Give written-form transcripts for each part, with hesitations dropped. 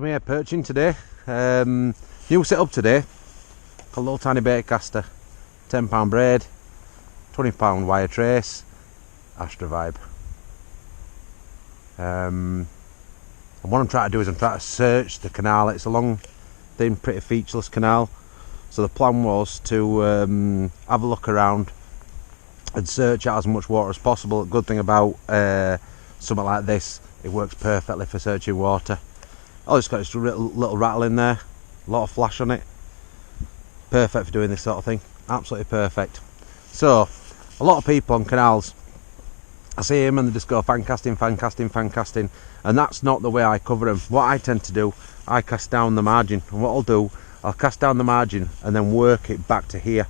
I'm here perching today. New setup today. Got a little tiny bait caster, £10 braid, £20 wire trace, Astra Vibe. And what I'm trying to do is I'm trying to search the canal. It's a long, thin, pretty featureless canal. So the plan was to have a look around and search out as much water as possible. The good thing about something like this, it works perfectly for searching water. Oh, it's got this little rattle in there, a lot of flash on it. Perfect for doing this sort of thing, absolutely perfect. So, a lot of people on canals, I see them and they just go fan casting, and that's not the way I cover them. What I tend to do, I cast down the margin, and what I'll do, I'll cast down the margin and then work it back to here.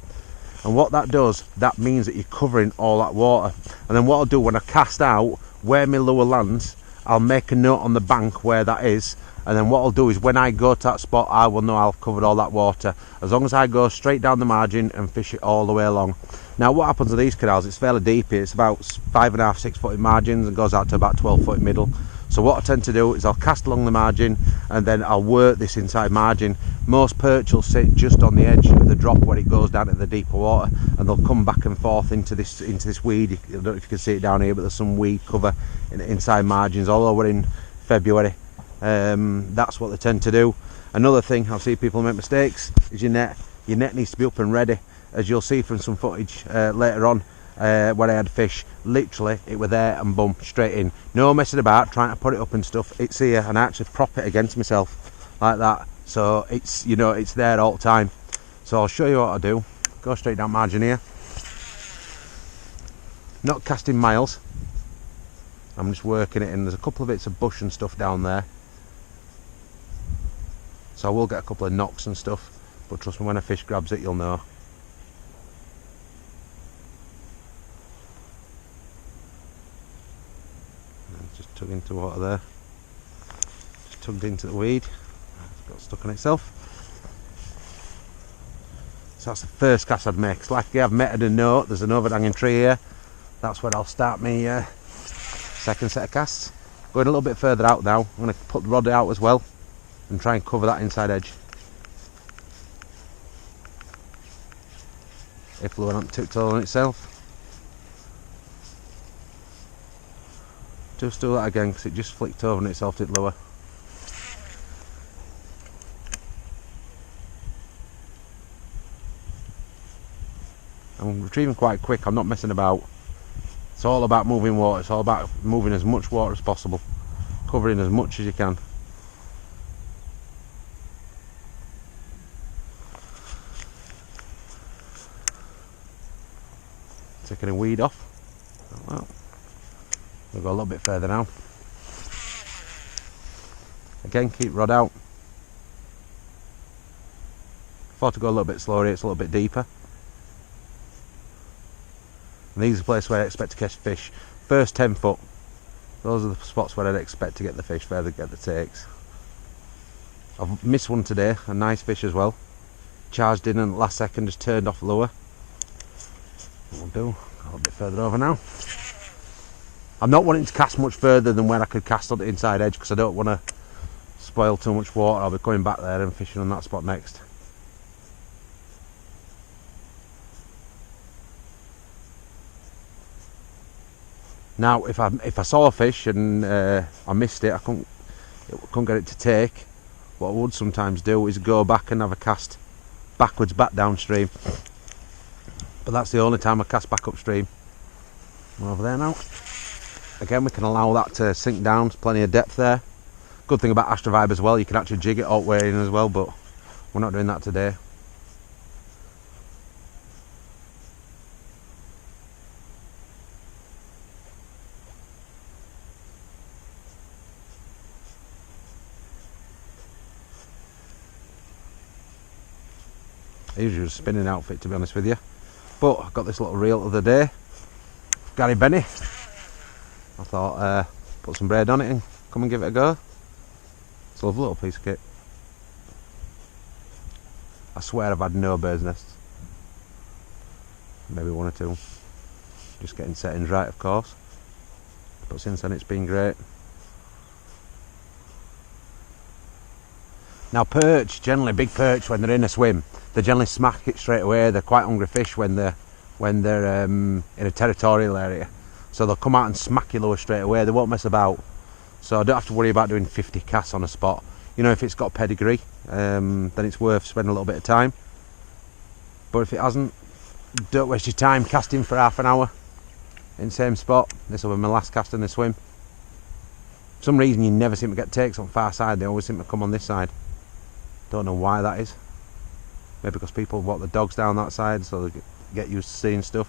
And what that does, that means that you're covering all that water. And then what I'll do when I cast out where my lure lands, I'll make a note on the bank where that is, and then what I'll do is when I go to that spot, I will know I've covered all that water, as long as I go straight down the margin and fish it all the way along. Now what happens with these canals, it's fairly deep here, it's about 5.5, 6 foot in margins and goes out to about 12 foot in middle. So what I tend to do is I'll cast along the margin and then I'll work this inside margin. Most perch will sit just on the edge of the drop where it goes down to the deeper water, and they'll come back and forth into this weed. I don't know if you can see it down here, but there's some weed cover inside margins, although we're in February. That's what they tend to do. Another thing I've seen people make mistakes is your net. Your net needs to be up and ready, as you'll see from some footage later on. Where I had fish, literally it were there and boom, straight in. No messing about trying to put it up and stuff. It's here, and I actually prop it against myself like that, so it's, you know, it's there all the time. So I'll show you what I do. Go straight down margin here, not casting miles, I'm just working it in. There's a couple of bits of bush and stuff down there, so I will get a couple of knocks and stuff, but trust me, when a fish grabs it you'll know. Just tugged into water there, just tugged into the weed, it's got stuck on itself. So that's the first cast I'd make. It's like I've meted a note, there's an overhanging tree here, that's where I'll start my second set of casts. Going a little bit further out now, I'm going to put the rod out as well and try and cover that inside edge. If the lure not tiptoe on itself. Just do that again because it just flicked over on itself, did lure. I'm retrieving quite quick, I'm not messing about. It's all about moving water, it's all about moving as much water as possible, covering as much as you can. Taking a weed off. Well, we'll go a little bit further now. Again, keep rod out. Thought to go a little bit slower here, it's a little bit deeper. And these are the places where I expect to catch fish. First 10 foot, those are the spots where I'd expect to get the fish, where they get the takes. I've missed one today, a nice fish as well. Charged in and last second just turned off lure. What we'll do, a little bit further over now. I'm not wanting to cast much further than where I could cast on the inside edge because I don't want to spoil too much water. I'll be coming back there and fishing on that spot next. Now if I saw a fish and I missed it, I couldn't get it to take, what I would sometimes do is go back and have a cast backwards back downstream. But that's the only time I cast back upstream. We're over there now. Again, we can allow that to sink down, there's plenty of depth there. Good thing about Astra Vibe as well, you can actually jig it all the way in as well, but we're not doing that today. I usually use a spinning outfit, to be honest with you, but I got this little reel of the day, Gary Benny. I thought put some braid on it and come and give it a go. It's a lovely little piece of kit. I swear I've had no bird's nests, maybe one or two, just getting settings right of course, but since then it's been great. Now perch, generally big perch, when they're in a swim, they generally smack it straight away. They're quite hungry fish when they're in a territorial area, so they'll come out and smack your lure straight away. They won't mess about, so I don't have to worry about doing 50 casts on a spot. You know, if it's got pedigree, then it's worth spending a little bit of time. But if it hasn't, don't waste your time casting for half an hour in the same spot. This will be my last cast in the swim. For some reason you never seem to get takes on far side, they always seem to come on this side. Don't know why that is. Maybe because people walk the dogs down that side, so they get used to seeing stuff.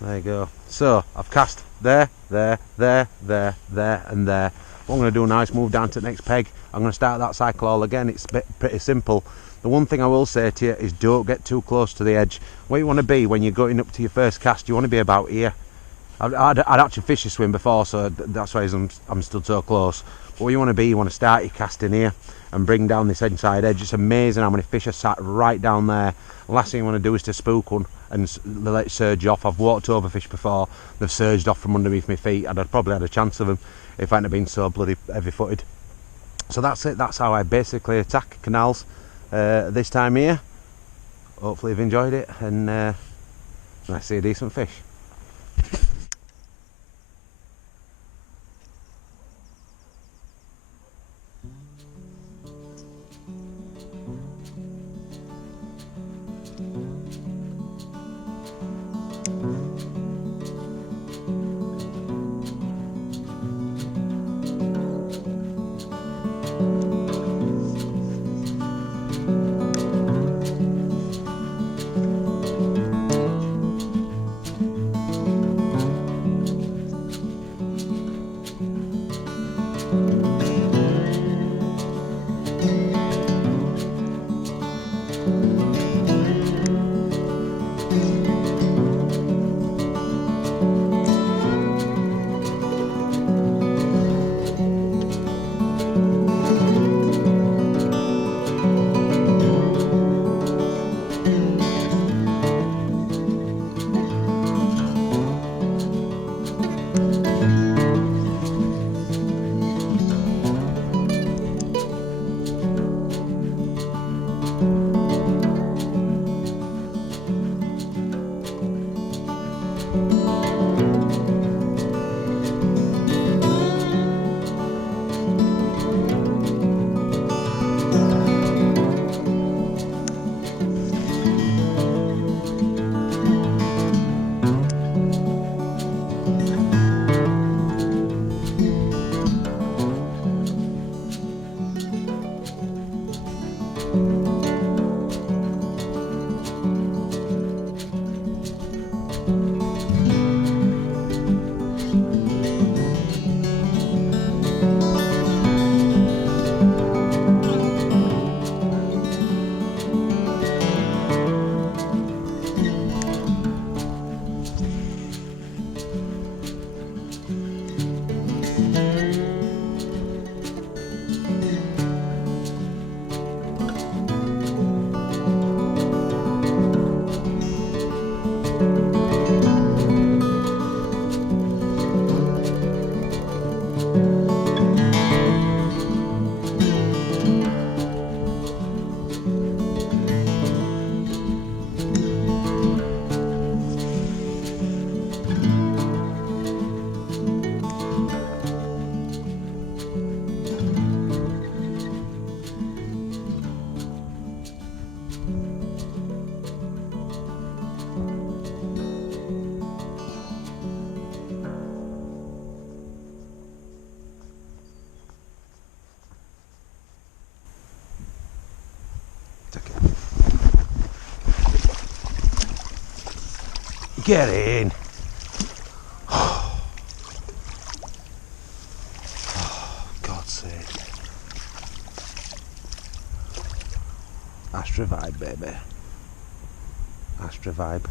There you go. So I've cast there, there, there, there, there and there. What I'm going to do now is move down to the next peg. I'm going to start that cycle all again. It's pretty simple. The one thing I will say to you is don't get too close to the edge. What you want to be when you're going up to your first cast, you want to be about here. I'd actually fished a swim before, so that's why I'm still so close. But what you want to be, you want to start your casting here and bring down this inside edge. It's amazing how many fish are sat right down there. The last thing you want to do is to spook one and let it surge off. I've walked over fish before, they've surged off from underneath my feet, and I'd probably had a chance of them if I hadn't been so bloody heavy footed. So that's it, that's how I basically attack canals this time here. Hopefully you've enjoyed it, and I see a decent fish. Get in. Oh, God's sake. Astra vibe, baby. Astra vibe.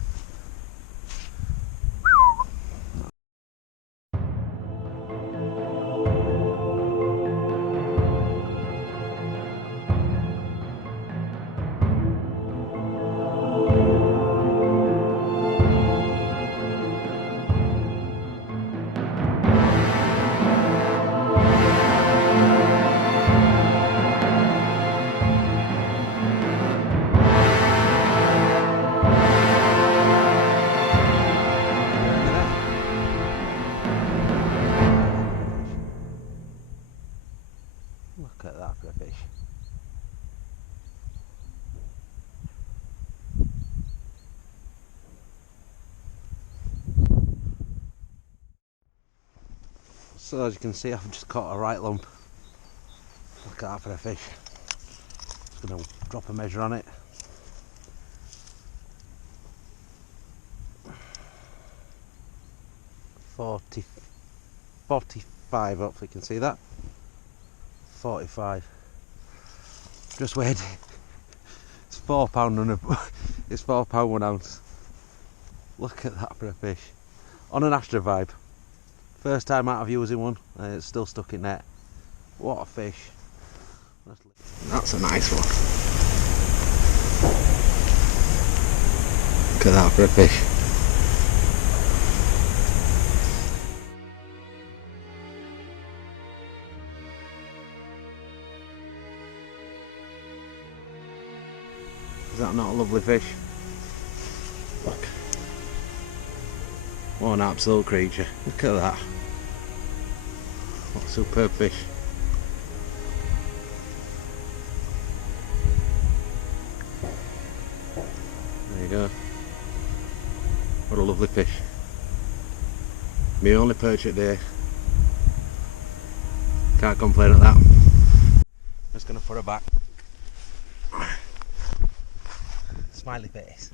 So as you can see, I've just caught a right lump. Look at that for a fish. Just going to drop a measure on it. $40, 45, hopefully you can see that. 45. Just weighed. It's £4 and it's £4 1 ounce. Look at that for a fish. On an Astra Vibe. First time out of using one, and it's still stuck in net. What a fish. That's a nice one. Look at that for a fish. Is that not a lovely fish? Look. What an absolute creature. Look at that. What a superb fish. There you go. What a lovely fish. My only perch at day. Can't complain at that. Just gonna put her back. Smiley face.